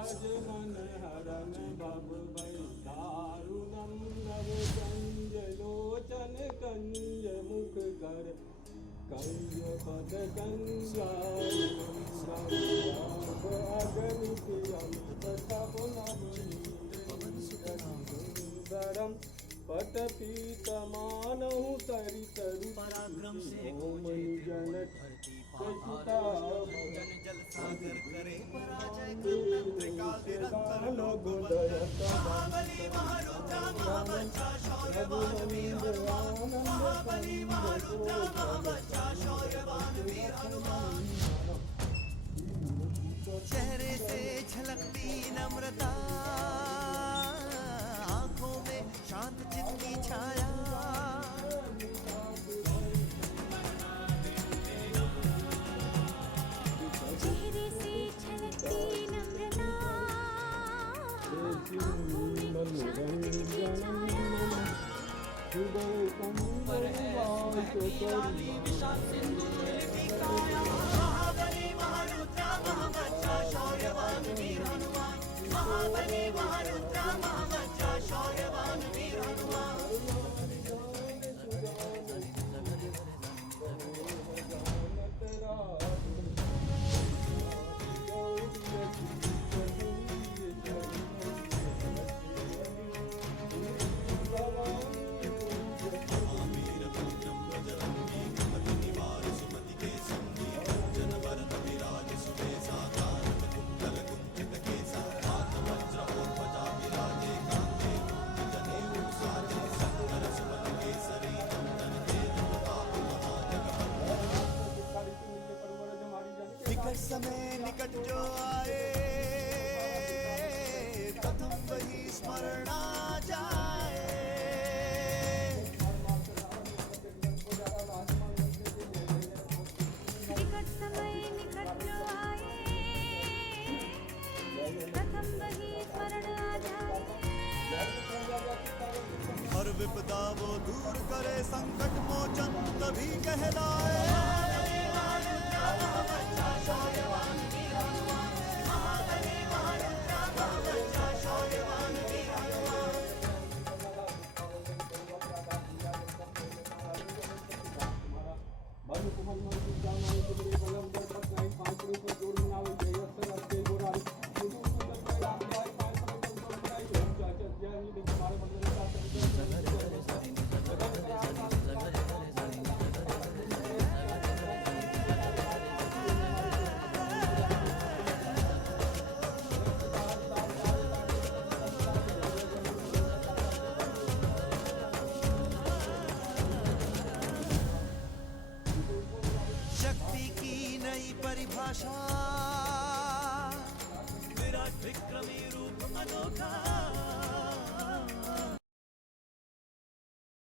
भज मन हरन भव भय दारुणम नव कंज लोचन कंज मुख कर कंज पद कंगागनित सुंदरम पट पीतमानहु सरितरु पराक्रम से जन जन जल सागर करे पराजय कृतम त्रिकाल निरंतर लोक महाबली महारुद्र महाबच्चा शौर्यवान वीर हनुमान महाबली महारुद्र महाबच्चा शौर्यवान वीर हनुमान चेहरे से झलकती नम्रता आंखों में शांत चित्त की छाया चेहरे से झलकती नम्रता आंखों में शांत चित्त की छाया पर है विशाल सिंदूर लिपि काया महाबली महारुद्र महाबच्चा शौर्यवान वीर हनुमान महाबली महारुद्र महाबच्चा शौर्यवान वीर हनुमान निकट समय निकट जो आए प्रथम वही स्मरण आ जाए निकट समय निकट जो आए प्रथम वही स्मरण आ जाए हर विपदा वो दूर करे संकट मोचन तभी कहलाए शौर्यवान वीर हनुमान महाबली महारुद्र महाबच्चा शौर्यवान वीर हनुमान शक्ति की नई परिभाषा विराट विक्रमी रूप अनोखा